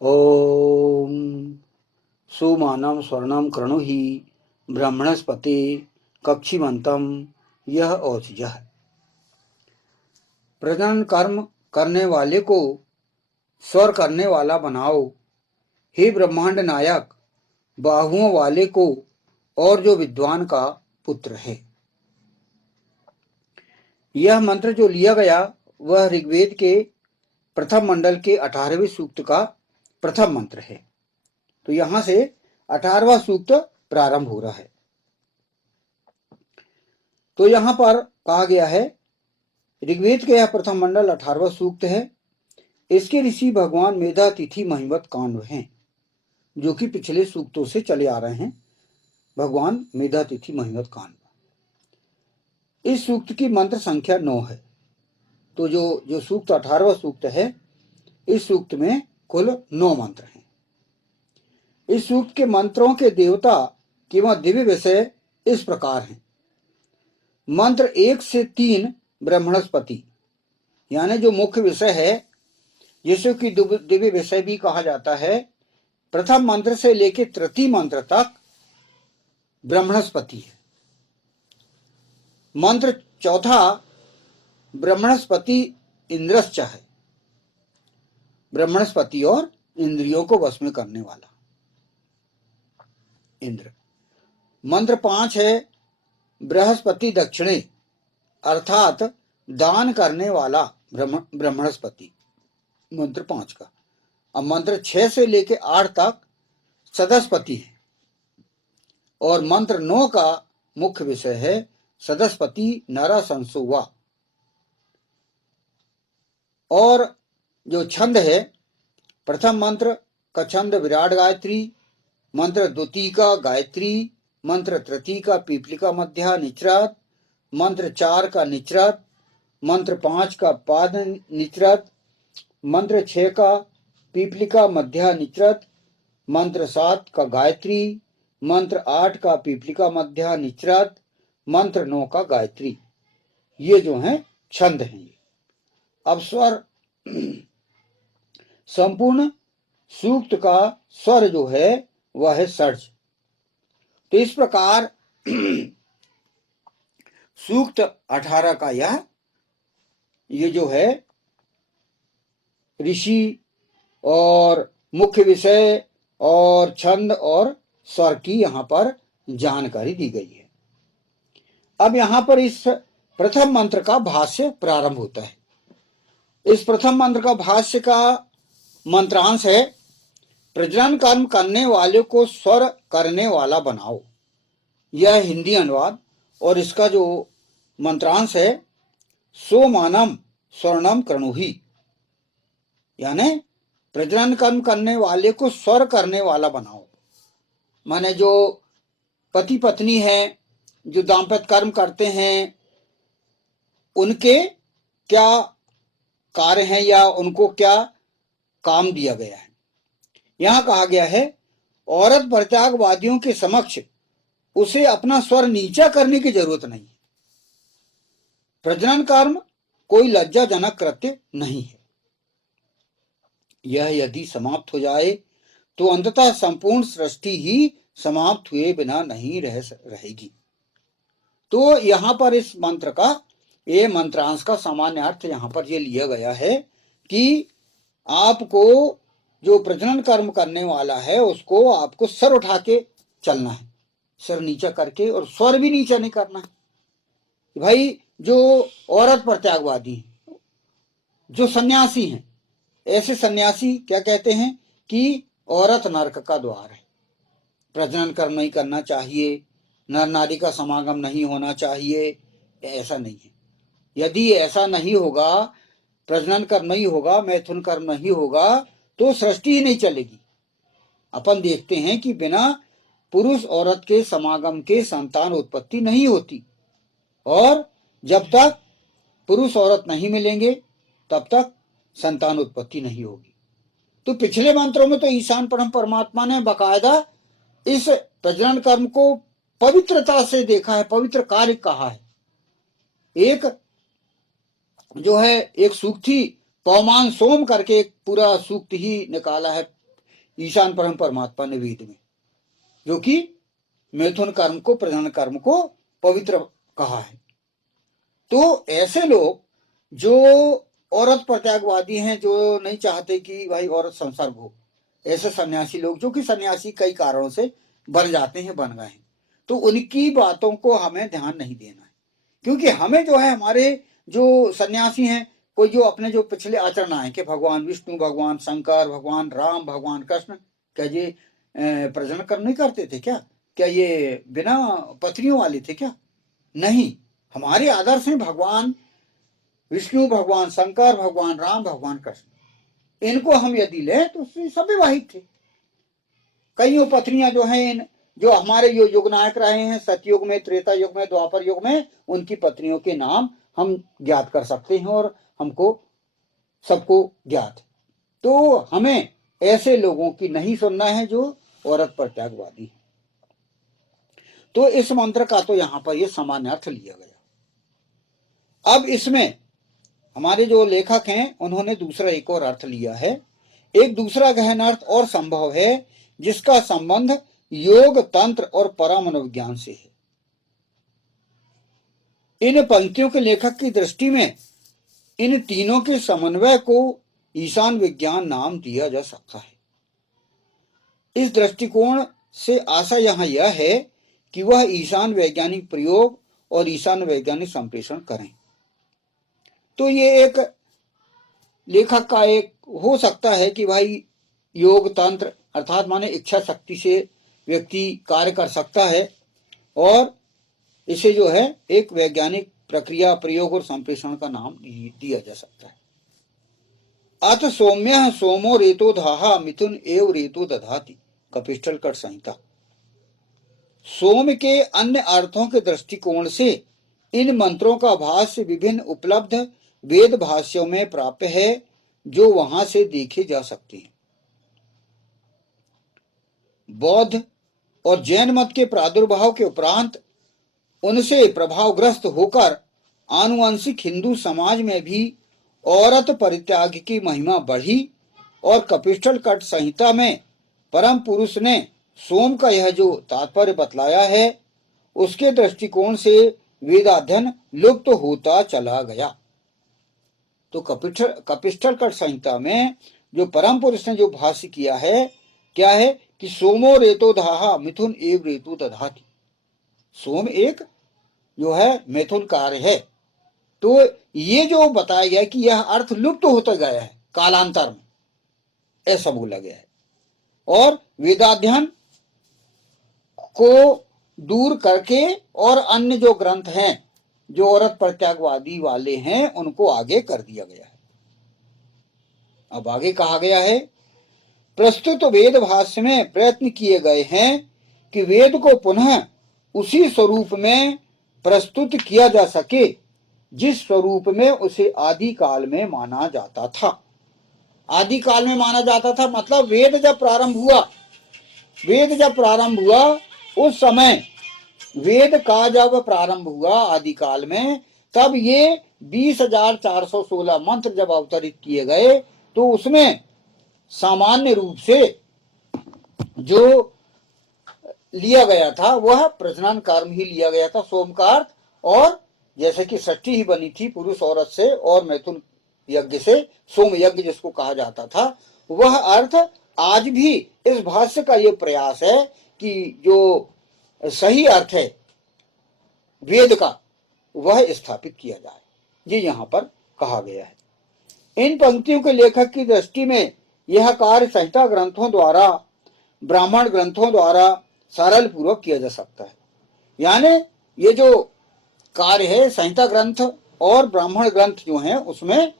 ओम सुमानम स्वर्णम कृणुहि ब्रह्मणस्पति कक्षिमंतम यह औषधः। प्रजनन कर्म करने वाले को स्वर करने वाला बनाओ, हे ब्रह्मांड नायक, बाहुओं वाले को और जो विद्वान का पुत्र है। यह मंत्र जो लिया गया वह ऋग्वेद के प्रथम मंडल के 18वें सूक्त का प्रथम मंत्र है। तो यहां से 18वां सूक्त प्रारंभ हो रहा है। तो यहां पर कहा गया है, ऋग्वेद के यह प्रथम मंडल 18वां सूक्त है। इसके ऋषि भगवान मेधातिथि महिमत कांड हैं, जो कि पिछले सूक्तों से चले आ रहे हैं। भगवान मेधातिथि महिमत कांड, इस सूक्त की मंत्र संख्या 9 है। तो जो सूक्त 18वां सूक्त है, इस सूक्त में कुल 9 मंत्र हैं। इस सूक्त के मंत्रों के देवता एवं दिव्य विषय इस प्रकार हैं। मंत्र 1 से 3 ब्रह्मणस्पति, यानी जो मुख्य विषय है, जिसे कि दिव्य विषय भी कहा जाता है, प्रथम मंत्र से लेकर तृतीय मंत्र तक ब्रह्मणस्पति है। मंत्र चौथा ब्रह्मणस्पति इंद्रश्च है, ब्रह्मणस्पति और इंद्रियों को वश में करने वाला इंद्र। मंत्र 5 है बृहस्पति दक्षिणे, अर्थात दान करने वाला ब्रह्मणस्पति, मंत्र 5 का। अब मंत्र 6 से लेकर 8 तक सदस्पति है, और मंत्र 9 का मुख्य विषय है सदस्पति नर संसुवा। और जो छंद है, प्रथम मंत्र का छंद विराट गायत्री, मंत्र द्वितीय का गायत्री, मंत्र तृतीय का पीपलिका मध्या निचरत, मंत्र 4 का निचरत, मंत्र 5 का पाद निचरत, मंत्र 6 का पीपलिका मध्या निचरत, मंत्र 7 का गायत्री, मंत्र 8 का पीपलिका मध्या निचरत, मंत्र 9 का गायत्री। ये जो हैं छंद हैं। अब स्वर, संपूर्ण सूक्त का स्वर जो है वह है षड्ज। तो इस प्रकार सूक्त 18 का ये जो है ऋषि और मुख्य विषय और छंद और स्वर की यहां पर जानकारी दी गई है। अब यहां पर इस प्रथम मंत्र का भाष्य प्रारंभ होता है। इस प्रथम मंत्र का भाष्य का मंत्रांश है, प्रजनन कर्म करने वाले को स्वर करने वाला बनाओ। यह हिंदी अनुवाद। और इसका जो मंत्रांश है, सोमानम स्वर्णम कृणुहि, यानी प्रजनन कर्म करने वाले को स्वर करने वाला बनाओ। माने जो पति पत्नी है, जो दाम्पत्य कर्म करते हैं, उनके क्या कार्य हैं या उनको क्या काम दिया गया है। यहां कहा गया है, औरत परित्यागवादियों के समक्ष उसे अपना स्वर नीचा करने की जरूरत नहीं है। प्रजनन कर्म कोई लज्जाजनक कृत्य नहीं है। यह यदि समाप्त हो जाए तो अंततः संपूर्ण सृष्टि ही समाप्त हुए बिना नहीं रहेगी। तो यहां पर इस मंत्र का, ये मंत्रांश का सामान्य अर्थ यहां पर ये लिया गया है कि आपको जो प्रजनन कर्म करने वाला है उसको आपको सर उठा के चलना है, सर नीचा करके, और स्वर भी नीचा नहीं करना है। भाई जो औरत परित्यागवादी हैं, जो सन्यासी हैं, ऐसे सन्यासी क्या कहते हैं कि औरत नरक का द्वार है, प्रजनन कर्म नहीं करना चाहिए, नर नारी का समागम नहीं होना चाहिए। ऐसा नहीं है। यदि ऐसा नहीं होगा, प्रजनन कर्म नहीं होगा, मैथुन कर्म नहीं होगा, तो सृष्टि ही नहीं चलेगी। अपन देखते हैं कि बिना पुरुष औरत के समागम के संतान उत्पत्ति नहीं होती, और जब तक पुरुष औरत नहीं मिलेंगे तब तक संतान उत्पत्ति नहीं होगी। तो पिछले मंत्रों में तो ईशान परम परमात्मा ने बकायदा इस प्रजनन कर्म को पवित्रता से देखा है, पवित्र कार्य कहा है। एक जो है, एक सूक्ति पौमान सोम करके एक पूरा सूक्त ही निकाला है ईशान परम परमात्मा ने वेद में, जो कि मैथुन कर्म को, प्रजनन कर्म को पवित्र कहा है। तो ऐसे लोग जो औरत प्रत्यागवादी हैं, जो नहीं चाहते कि भाई औरत संसर्ग हो, ऐसे सन्यासी लोग, जो कि सन्यासी कई कारणों से बन जाते हैं, बन गए हैं, तो उनकी बातों को हमें ध्यान नहीं देना है। क्योंकि हमें जो है, हमारे जो सन्यासी हैं, कोई जो अपने जो पिछले आचरण आए कि भगवान विष्णु, भगवान शंकर, भगवान राम, भगवान कृष्ण, क्या ये प्रजनन कर्म नहीं करते थे क्या? क्या ये बिना पत्नियों वाले थे क्या? नहीं, हमारे आदर्श हैं भगवान विष्णु, भगवान शंकर, भगवान राम, भगवान कृष्ण। इनको हम यदि लें तो सब विवाहित थे। कईयों पत्नियां जो हैं, इन जो हमारे जो युग नायक रहे हैं, सतयुग में, त्रेता युग में, द्वापर युग में, उनकी पत्नियों के नाम हम ज्ञात कर सकते हैं और हमको सबको ज्ञात है। तो हमें ऐसे लोगों की नहीं सुनना है जो औरत प्रत्यागवादी है। तो इस मंत्र का तो यहां पर ये सामान्य अर्थ लिया गया। अब इसमें हमारे जो लेखक हैं, उन्होंने दूसरा एक और अर्थ लिया है। एक दूसरा गहन अर्थ और संभव है, जिसका संबंध योग, तंत्र और परामनोविज्ञान से है। इन पंक्तियों के लेखक की दृष्टि में इन तीनों के समन्वय को ईशान विज्ञान नाम दिया जा सकता है। इस दृष्टिकोण से आशा यहां यह है कि वह ईशान वैज्ञानिक प्रयोग और ईशान वैज्ञानिक संप्रेषण करें। तो ये एक लेखक का एक हो सकता है कि भाई योग तंत्र अर्थात माने इच्छा शक्ति से व्यक्ति कार्य कर सकता है और इसे जो है एक वैज्ञानिक प्रक्रिया, प्रयोग और संप्रेषण का नाम दिया जा सकता है। अथ सौम्य सोमो रेतो धाहा मिथुन एव रेतो दधाति, कपिस्थल कट संहिता। सोम के अन्य अर्थों के दृष्टिकोण से इन मंत्रों का भाष्य विभिन्न उपलब्ध वेद भाष्यों में प्राप्य है, जो वहां से देखे जा सकते हैं। बौद्ध और जैन मत के प्रादुर्भाव के उपरांत उनसे प्रभावग्रस्त होकर आनुवंशिक हिंदू समाज में भी औरत परित्याग की महिमा बढ़ी और कपिस्थल कट संहिता में परम पुरुष ने सोम का यह जो तात्पर्य बतलाया है, उसके दृष्टिकोण से वेदाध्ययन लुप्त होता चला गया। तो कपिस्थल कट संहिता में जो परम पुरुष ने जो भाष्य किया है, क्या है कि सोमो रेतो धाहा मिथुन एव रेतो दधाति। सोम एक जो है मैथुन कार्य है। तो ये जो बताया गया कि यह अर्थ लुप्त होता गया है कालांतर में, ऐसा बोला गया है। और वेदाध्ययन को दूर करके और अन्य जो ग्रंथ हैं जो औरत प्रत्यागवादी वाले हैं, उनको आगे कर दिया गया है। अब आगे कहा गया है, प्रस्तुत वेद भाष्य में प्रयत्न किए गए हैं कि वेद को पुनः उसी स्वरूप में प्रस्तुत किया जा सके जिस स्वरूप में उसे आदि काल में माना जाता था। आदि काल में माना जाता था मतलब वेद जब प्रारंभ हुआ उस समय वेद का जब प्रारंभ हुआ आदि काल में, तब ये 20,416 मंत्र जब अवतरित किए गए, तो उसमें सामान्य रूप से जो लिया गया था वह प्रजनन कर्म ही लिया गया था, सोमकार। और जैसे कि सृष्टि ही बनी थी पुरुष औरत से और मैथुन यज्ञ से, सोम यज्ञ जिसको कहा जाता था, वह अर्थ आज भी इस भाष्य का ये प्रयास है कि जो सही अर्थ है वेद का वह स्थापित किया जाए, ये यहां पर कहा गया है। इन पंक्तियों के लेखक की दृष्टि में यह कार्य संहिता ग्रंथों द्वारा, ब्राह्मण ग्रंथों द्वारा सरल पूर्वक किया जा सकता है। यानी ये जो कार्य है संहिता ग्रंथ और ब्राह्मण ग्रंथ जो हैं उसमें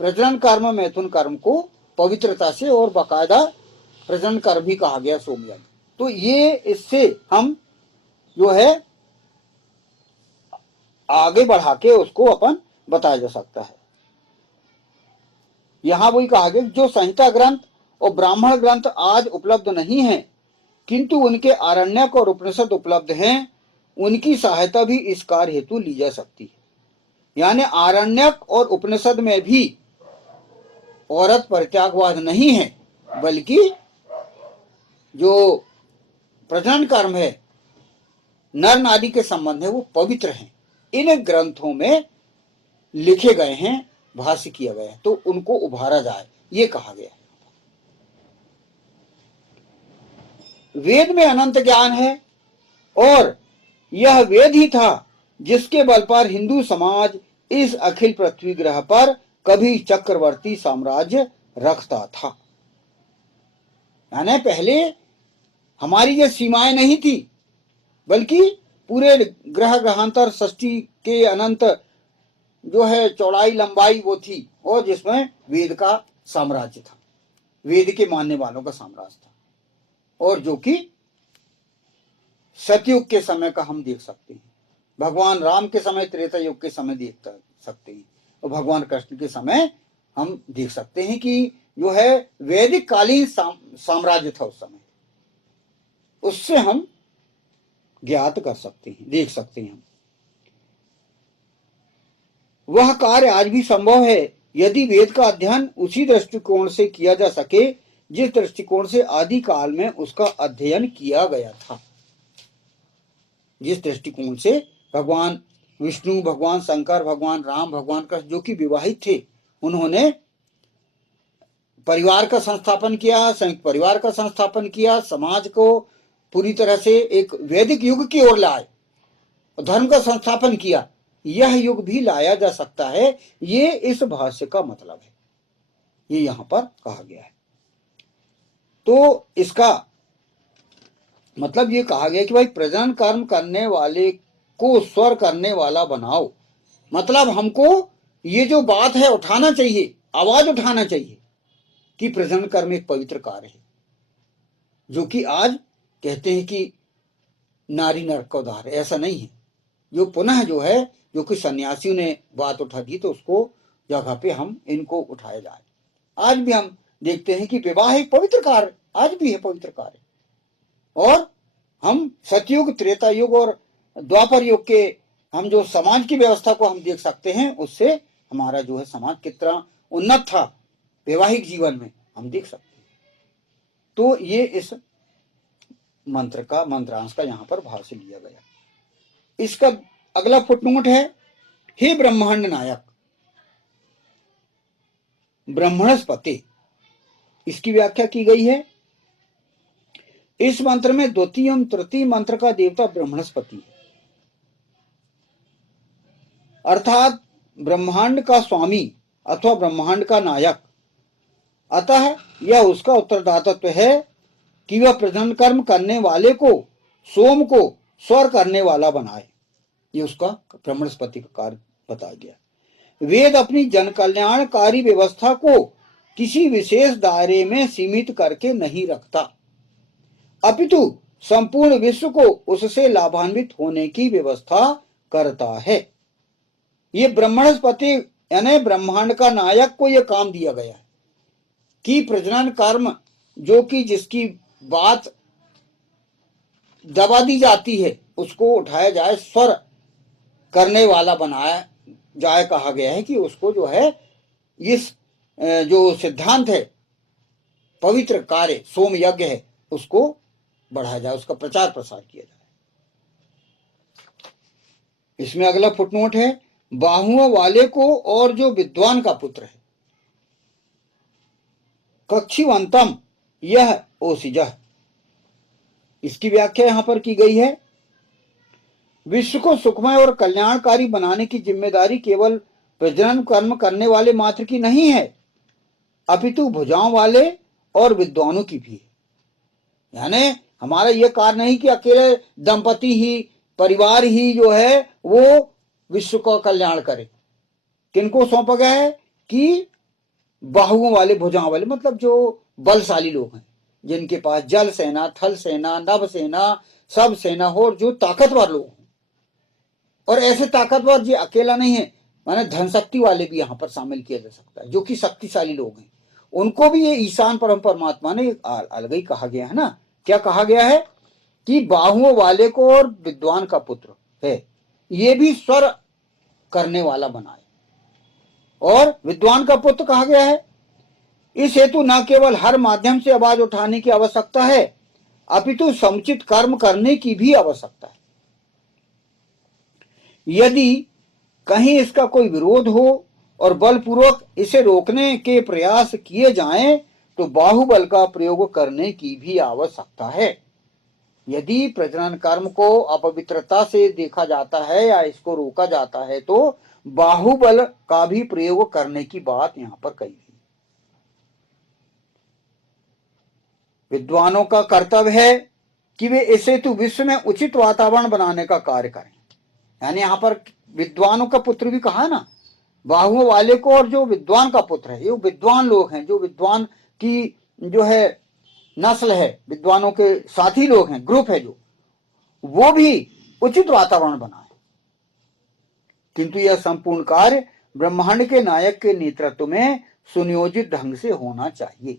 प्रजनन कर्म, मैथुन कर्म को पवित्रता से और बाकायदा प्रजनन कर्म भी कहा गया सोमयज्ञ। तो ये इससे हम जो है आगे बढ़ा के उसको अपन बताया जा सकता है। यहां वही कहा गया जो संहिता ग्रंथ और ब्राह्मण ग्रंथ आज उपलब्ध नहीं है, किंतु उनके आरण्यक और उपनिषद उपलब्ध हैं, उनकी सहायता भी इस कार्य हेतु ली जा सकती है। यानी आरण्यक और उपनिषद में भी औरत परित्यागवाद नहीं है, बल्कि जो प्रजनन कर्म है, नर नारी के संबंध है, वो पवित्र हैं। इन ग्रंथों में लिखे गए हैं, भाष्य किया गया है, तो उनको उभारा जाए, ये कहा गया है। वेद में अनंत ज्ञान है और यह वेद ही था जिसके बल पर हिंदू समाज इस अखिल पृथ्वी ग्रह पर कभी चक्रवर्ती साम्राज्य रखता था। यानी पहले हमारी ये सीमाएं नहीं थी, बल्कि पूरे ग्रह ग्रहांतर सृष्टि के अनंत जो है चौड़ाई लंबाई वो थी, और जिसमें वेद का साम्राज्य था, वेद के मानने वालों का साम्राज्य था, और जो कि सतयुग के समय का हम देख सकते हैं, भगवान राम के समय, त्रेता युग के समय देख सकते हैं, और भगवान कृष्ण के समय हम देख सकते हैं कि जो है वैदिक कालीन साम्राज्य था उस समय, उससे हम ज्ञात कर सकते हैं, देख सकते हैं हम। वह कार्य आज भी संभव है यदि वेद का अध्ययन उसी दृष्टिकोण से किया जा सके जिस दृष्टिकोण से आदि काल में उसका अध्ययन किया गया था। जिस दृष्टिकोण से भगवान विष्णु, भगवान शंकर, भगवान राम, भगवान कृष्ण जो कि विवाहित थे, उन्होंने परिवार का संस्थापन किया, संयुक्त परिवार का संस्थापन किया, समाज को पूरी तरह से एक वैदिक युग की ओर लाए, धर्म का संस्थापन किया। यह युग भी लाया जा सकता है, ये इस भाष्य का मतलब है, ये यहां पर कहा गया है। तो इसका मतलब ये कहा गया कि भाई प्रजनन कर्म करने वाले को स्वर करने वाला बनाओ, मतलब हमको ये जो बात है उठाना चाहिए, आवाज उठाना चाहिए कि प्रजनन कर्म एक पवित्र कार्य है, जो कि आज कहते हैं कि नारी नरक का उद्धार है, ऐसा नहीं है। जो पुनः जो है, जो कि सन्यासियों ने बात उठा दी, तो उसको जगह पे हम इनको उठाया जाए। आज भी हम देखते हैं कि विवाह एक पवित्र कार्य, आज भी है पवित्र कार्य, और हम सतयुग, त्रेता युग और द्वापर युग के हम जो समाज की व्यवस्था को हम देख सकते हैं, उससे हमारा जो है समाज कितना उन्नत था वैवाहिक जीवन में, हम देख सकते हैं। तो ये इस मंत्र का, मंत्रांश का यहाँ पर भाव से लिया गया। इसका अगला फुटनोट है, हे ब्रह्मांड नायक ब्रह्मणस्पति। इसकी व्याख्या की गई है। इस मंत्र में द्वितीय एवं तृतीय मंत्र का देवता ब्रह्मणस्पति है, अर्थात ब्रह्मांड का स्वामी अथवा ब्रह्मांड का नायक। अतः यह उसका उत्तरदायित्व है कि वह प्रजनन कर्म करने वाले को, सोम को स्वर करने वाला बनाए। ये उसका ब्रह्मणस्पति का कार्य बताया गया। वेद अपनी जन कल्याणकारी व्यवस्था को किसी विशेष दायरे में सीमित करके नहीं रखता, अपितु संपूर्ण विश्व को उससे लाभान्वित होने की व्यवस्था करता है। ये ब्रह्मणस्पति यानी ब्रह्मांड का नायक को यह काम दिया गया है कि प्रजनन कर्म जो कि जिसकी बात दबा दी जाती है, उसको उठाया जाए, स्वर करने वाला बनाया जाए। कहा गया है कि उसको जो है, इस जो सिद्धांत है, पवित्र कार्य सोम यज्ञ है, उसको बढ़ाया जाए, उसका प्रचार प्रसार किया जाए। इसमें अगला फुटनोट है, बाहुओं वाले को और जो विद्वान का पुत्र है, कक्षिवंतम यह ओसिजह। इसकी व्याख्या यहां पर की गई है, विश्व को सुखमय और कल्याणकारी बनाने की जिम्मेदारी केवल प्रजनन कर्म करने वाले मात्र की नहीं है, अपितु भुजाओं वाले और विद्वानों की भी है। यानी हमारा यह कार्य नहीं कि अकेले दंपति ही, परिवार ही जो है वो विश्व का कल्याण करे। किनको सौंपा गया है कि बाहुओं वाले, भुजाओं वाले, मतलब जो बलशाली लोग हैं, जिनके पास जल सेना, थल सेना, नभ सेना, सब सेना हो, और जो ताकतवर लोग हैं। और ऐसे ताकतवर जो अकेला नहीं है, माने धन शक्ति वाले भी यहाँ पर शामिल किया जा सकता है, जो कि शक्तिशाली लोग हैं, उनको भी ये ईशान परम परमात्मा ने अलग ही कहा गया है ना। क्या कहा गया है कि बाहुओं वाले को और विद्वान का पुत्र है, ये भी स्वर करने वाला बनाए, और विद्वान का पुत्र कहा गया है। इस हेतु न केवल हर माध्यम से आवाज उठाने की आवश्यकता है, अपितु समुचित कर्म करने की भी आवश्यकता है। यदि कहीं इसका कोई विरोध हो और बलपूर्वक इसे रोकने के प्रयास किए जाएं, तो बाहुबल का प्रयोग करने की भी आवश्यकता है। यदि प्रजनन कर्म को अपवित्रता से देखा जाता है या इसको रोका जाता है, तो बाहुबल का भी प्रयोग करने की बात यहां पर कही गई। विद्वानों का कर्तव्य है कि वे इस हेतु विश्व में उचित वातावरण बनाने का कार्य करें। यानी यहां पर विद्वानों का पुत्र भी कहा है ना, बाहुओं वाले को, और जो विद्वान का पुत्र है, ये विद्वान लोग हैं, जो विद्वान की जो है नस्ल है, विद्वानों के साथी लोग हैं, ग्रुप है, जो वो भी उचित वातावरण बनाए। किंतु यह संपूर्ण कार्य ब्रह्मांड के नायक के नेतृत्व में सुनियोजित ढंग से होना चाहिए।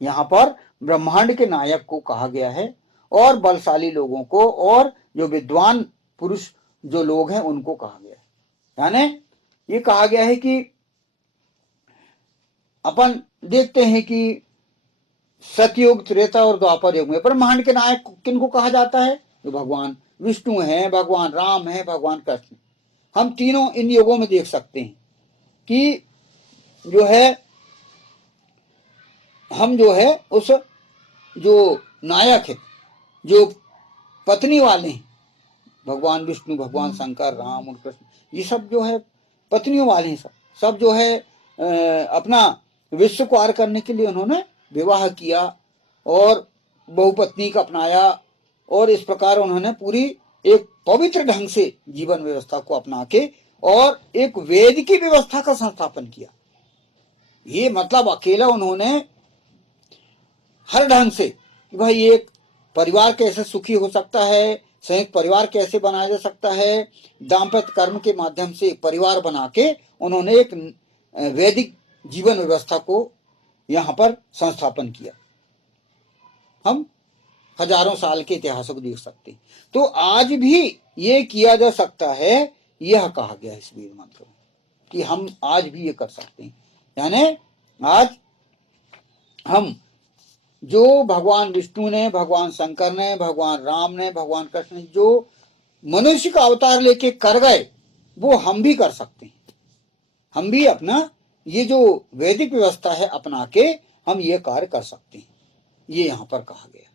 यहां पर ब्रह्मांड के नायक को कहा गया है, और बलशाली लोगों को और जो विद्वान पुरुष जो लोग हैं उनको कहा गया है। यानी ये कहा गया है कि अपन देखते हैं कि सतयुग, त्रेता और द्वापर युग में ब्रह्मांड के नायक किनको कहा जाता है? जो भगवान विष्णु हैं, भगवान राम हैं, भगवान कृष्ण। हम तीनों इन युगों में देख सकते हैं कि जो है हम जो है उस जो नायक है, जो पत्नी वाले हैं, भगवान विष्णु, भगवान शंकर, राम और कृष्ण, ये सब जो है पत्नियों वाले हैं। सब जो है अपना विश्व को पार करने के लिए उन्होंने विवाह किया और बहुपत्नी का अपनाया, और इस प्रकार उन्होंने पूरी एक पवित्र ढंग से जीवन व्यवस्था को अपना के और एक वेद की व्यवस्था का संस्थापन किया। ये मतलब अकेला उन्होंने हर ढंग से कि भाई एक परिवार कैसे सुखी हो सकता है, संयुक्त परिवार कैसे बनाया जा सकता है, दाम्पत्य कर्म के माध्यम से परिवार बना के उन्होंने एक वैदिक जीवन व्यवस्था को यहाँ पर संस्थापन किया। हम हजारों साल के इतिहास को देख सकते हैं। तो आज भी ये किया जा सकता है, यह कहा गया है इस वीर मंत्र में कि हम आज भी ये कर सकते हैं। यानी आज हम जो भगवान विष्णु ने, भगवान शंकर ने, भगवान राम ने, भगवान कृष्ण ने जो मनुष्य का अवतार लेके कर गए, वो हम भी कर सकते हैं। हम भी अपना ये जो वैदिक व्यवस्था है अपना के हम ये कार्य कर सकते हैं, ये यहां पर कहा गया।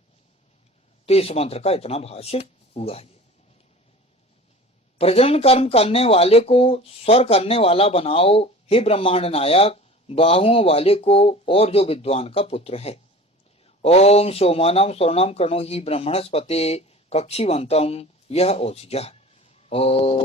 तो इस मंत्र का इतना भाष्य हुआ है। प्रजनन कर्म करने वाले को स्वर करने वाला बनाओ, हे ब्रह्मांड नायक, बाहुओं वाले को और जो विद्वान का पुत्र है। ओम सोमानम स्वर्णम कृणो ही ब्रह्मणस्पते कक्षीवंतम यह ओषिजः। ओम।